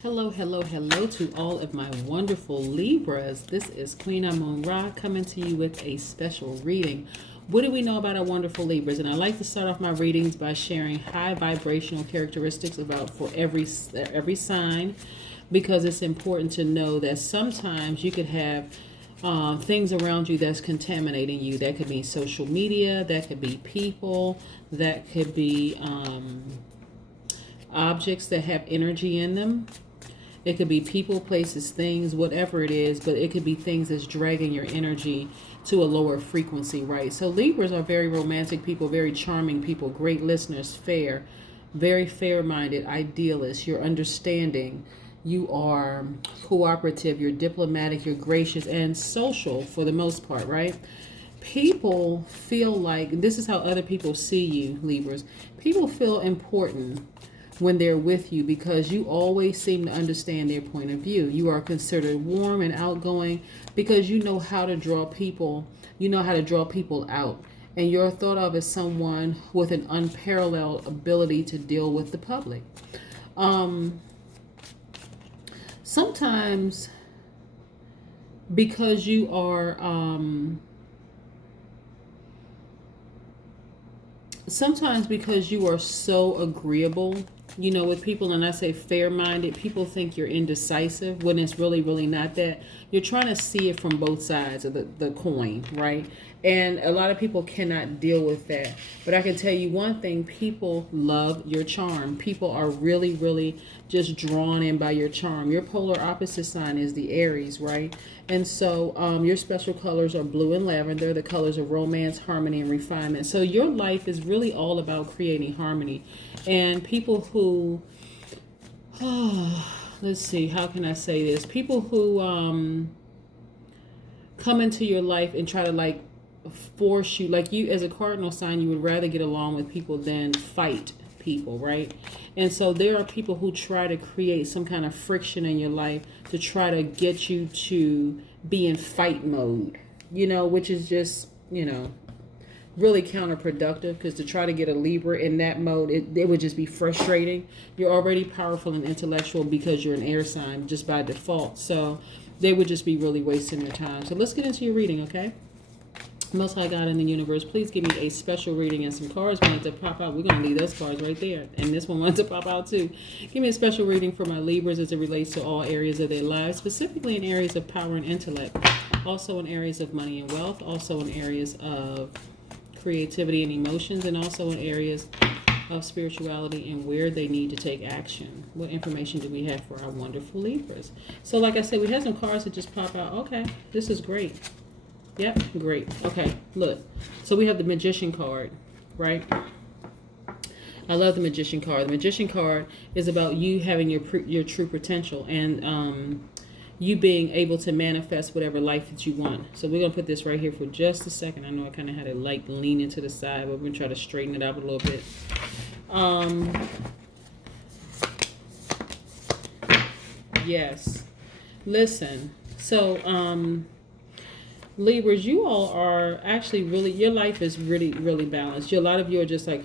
Hello, hello, hello to all of my wonderful Libras. This is Queen Amun Ra coming to you with a special reading. What do we know about our wonderful Libras? And I like to start off my readings by sharing high vibrational characteristics about for every sign, because it's important to know that sometimes you could have things around you that's contaminating you. That could be social media, that could be people, that could be objects that have energy in them. It could be people, places, things, whatever it is, but it could be things that's dragging your energy to a lower frequency, right? So Libras are very romantic people, very charming people, great listeners, fair, very fair-minded, idealists. You're understanding. You are cooperative, you're diplomatic, you're gracious, and social for the most part, right? People feel like, this is how other people see you, Libras. People feel important when they're with you because you always seem to understand their point of view. You are considered warm and outgoing because you know how to draw people. You know how to draw people out. And you're thought of as someone with an unparalleled ability to deal with the public. Sometimes because you are so agreeable, you know, with people, and I say fair-minded, people think you're indecisive when it's really, really not that. You're trying to see it from both sides of the coin, right? And a lot of people cannot deal with that. But I can tell you one thing, people love your charm. People are really, really just drawn in by your charm. Your polar opposite sign is the Aries, right? And so your special colors are blue and lavender, the colors of romance, harmony, and refinement. So your life is really all about creating harmony. And people who, let's see, how can I say this? People who come into your life and try to like force you, like you as a cardinal sign, you would rather get along with people than fight people, right? And so there are people who try to create some kind of friction in your life to try to get you to be in fight mode, you know, which is just, you know, really counterproductive, because to try to get a Libra in that mode, it would just be frustrating. You're already powerful and intellectual because you're an air sign just by default. So they would just be really wasting their time. So let's get into your reading, okay? Most High God in the universe, please give me a special reading, and some cards wanted to pop out. We're going to leave those cards right there. And this one wanted to pop out too. Give me a special reading for my Libras as it relates to all areas of their lives, specifically in areas of power and intellect, also in areas of money and wealth, also in areas of creativity and emotions, and also in areas of spirituality and where they need to take action. What information do we have for our wonderful Libras? So like I said, we have some cards that just pop out. Okay, this is great. Yep, great. Okay, look. So we have the Magician card, right? I love the Magician card. The Magician card is about you having your true potential and you being able to manifest whatever life that you want. So we're going to put this right here for just a second. I know I kind of had it like lean into the side, but we're going to try to straighten it out a little bit. Yes. Listen. So, Libras, you all are actually really, your life is really, really balanced. A lot of you are just like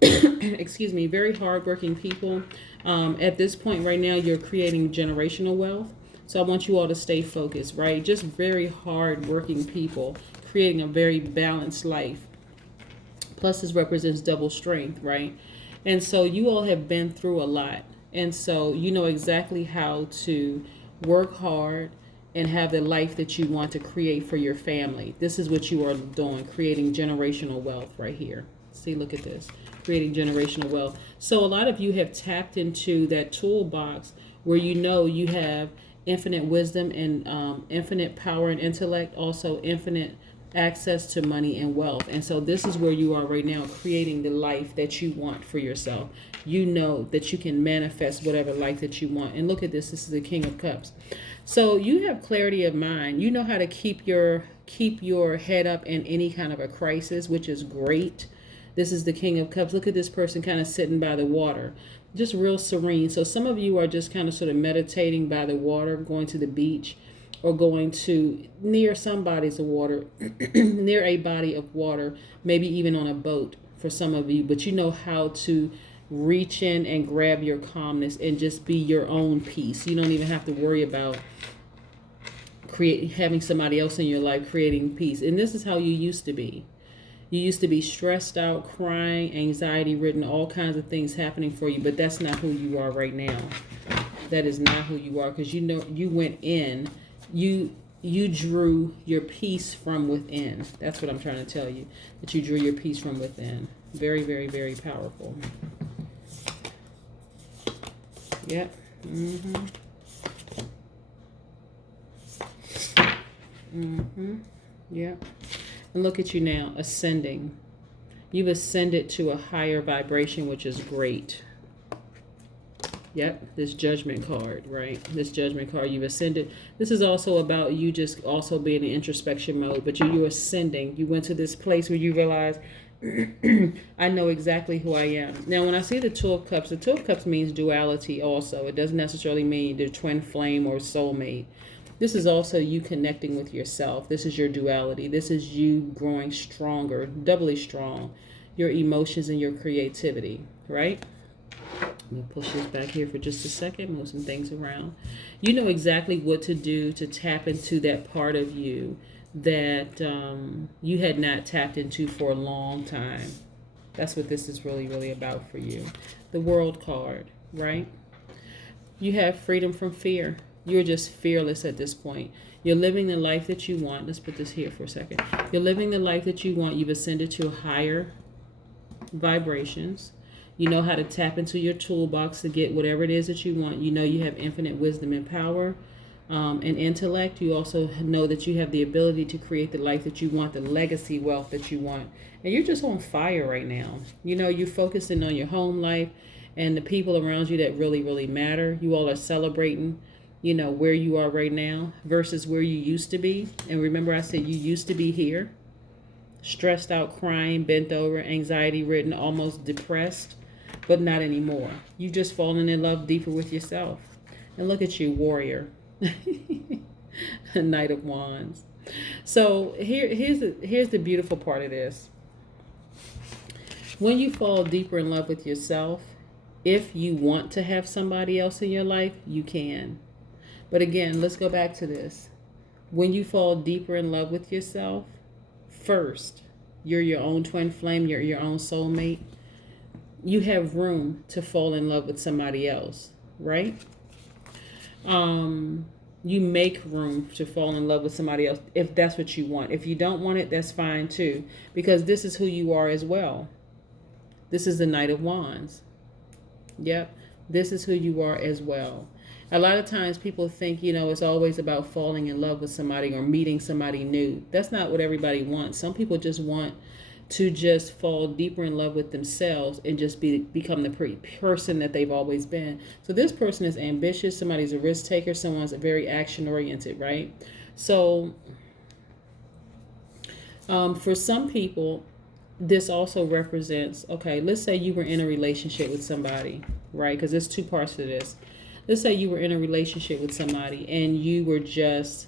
excuse me, very hardworking people. At this point right now, you're creating generational wealth. So I want you all to stay focused, right? Just very hardworking people creating a very balanced life. Plus, this represents double strength, right? And so you all have been through a lot. And so you know exactly how to work hard and have the life that you want to create for your family. This is what you are doing, creating generational wealth right here. See, look at this, creating generational wealth. So a lot of you have tapped into that toolbox where you know you have infinite wisdom and infinite power and intellect, also infinite access to money and wealth. And so this is where you are right now, creating the life that you want for yourself. You know that you can manifest whatever life that you want. And look at this. This is the King of Cups. So you have clarity of mind. You know how to keep your head up in any kind of a crisis, which is great. This is the King of Cups. Look at this person kind of sitting by the water, just real serene. So some of you are just kind of sort of meditating by the water, going to the beach, or going to near some bodies of water, near a body of water, maybe even on a boat for some of you. But you know how to reach in and grab your calmness and just be your own peace. You don't even have to worry about having somebody else in your life creating peace. And this is how you used to be. You used to be stressed out, crying, anxiety ridden, all kinds of things happening for you, but that's not who you are right now. That is not who you are, because you know you went in, you drew your peace from within. That's what I'm trying to tell you, that you drew your peace from within. Very, very, very powerful. Yep. Yep. And look at you now, ascending. You've ascended to a higher vibration, which is great. Yep, this judgment card, right? This judgment card, you've ascended. This is also about you just also being in introspection mode, but you're ascending. You went to this place where you realize, I know exactly who I am. Now, when I see the Two of Cups means duality also. It doesn't necessarily mean the twin flame or soulmate. This is also you connecting with yourself. This is your duality. This is you growing stronger, doubly strong. Your emotions and your creativity, right? I'm going to push this back here for just a second, move some things around. You know exactly what to do to tap into that part of you that you had not tapped into for a long time. That's what this is really, really about for you. The World card, right? You have freedom from fear. You're just fearless at this point. You're living the life that you want. Let's put this here for a second. You're living the life that you want. You've ascended to higher vibrations. You know how to tap into your toolbox to get whatever it is that you want. You know you have infinite wisdom and power and intellect. You also know that you have the ability to create the life that you want, the legacy wealth that you want. And you're just on fire right now. You know, you're focusing on your home life and the people around you that really, really matter. You all are celebrating, you know, where you are right now versus where you used to be. And remember I said you used to be here, stressed out, crying, bent over, anxiety ridden, almost depressed. But not anymore. You've just fallen in love deeper with yourself. And look at you, warrior. Knight of Wands. So here's the beautiful part of this. When you fall deeper in love with yourself, if you want to have somebody else in your life, you can. But again, let's go back to this. When you fall deeper in love with yourself, first, you're your own twin flame, you're your own soulmate. You have room to fall in love with somebody else, right? You make room to fall in love with somebody else if that's what you want. If you don't want it, that's fine too, because this is who you are as well. This is the Knight of Wands. Yep, this is who you are as well. A lot of times people think, you know, it's always about falling in love with somebody or meeting somebody new. That's not what everybody wants. Some people just want to just fall deeper in love with themselves and just become the person that they've always been. So this person is ambitious. Somebody's a risk taker. Someone's very action oriented, right? So for some people, this also represents, okay, let's say you were in a relationship with somebody, right? Because there's two parts to this. Let's say you were in a relationship with somebody and you were just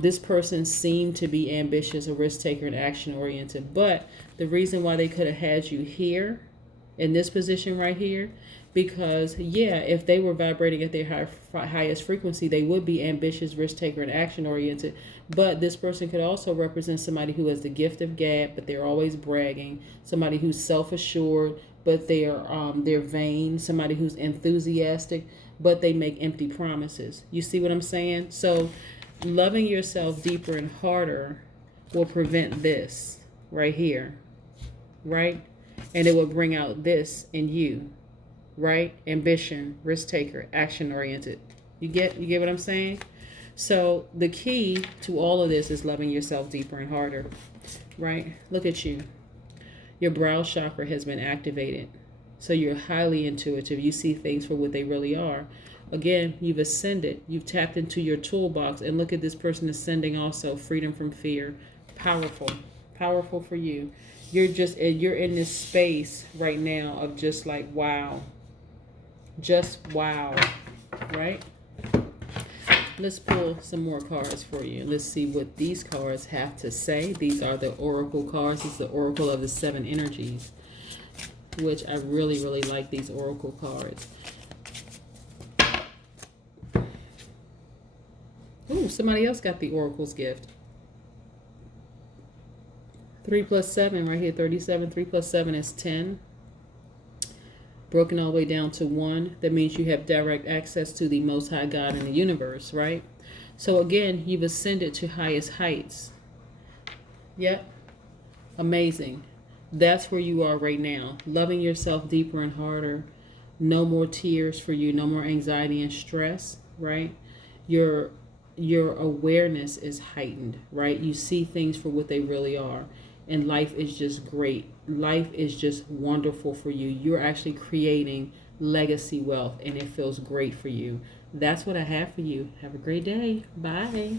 this person seemed to be ambitious, a risk taker, and action oriented. But the reason why they could have had you here in this position right here, because yeah, if they were vibrating at their highest frequency, they would be ambitious, risk taker, and action oriented. But this person could also represent somebody who has the gift of gab, but they're always bragging. Somebody who's self-assured, but they're vain. Somebody who's enthusiastic, but they make empty promises. You see what I'm saying? So loving yourself deeper and harder will prevent this right here, right? And it will bring out this in you, right? Ambition, risk taker, action oriented. You get what I'm saying? So the key to all of this is loving yourself deeper and harder, right? Look at you. Your brow chakra has been activated. So you're highly intuitive. You see things for what they really are. Again, you've ascended. You've tapped into your toolbox. And look at this person ascending also. Freedom from fear. Powerful. Powerful for you. You're in this space right now of just like, wow. Just wow. Right? Let's pull some more cards for you. Let's see what these cards have to say. These are the oracle cards. It's the oracle of the 7 energies. which I really, really like these oracle cards. Ooh, somebody else got the oracle's gift. 3 plus 7 right here, 37. 3 plus 7 is 10. Broken all the way down to 1. That means you have direct access to the Most High God in the universe, right? So again, you've ascended to highest heights. Yep. Amazing. That's where you are right now. Loving yourself deeper and harder. No more tears for you. No more anxiety and stress, right? Your awareness is heightened, right? You see things for what they really are. And life is just great. Life is just wonderful for you. You're actually creating legacy wealth, and it feels great for you. That's what I have for you. Have a great day. Bye.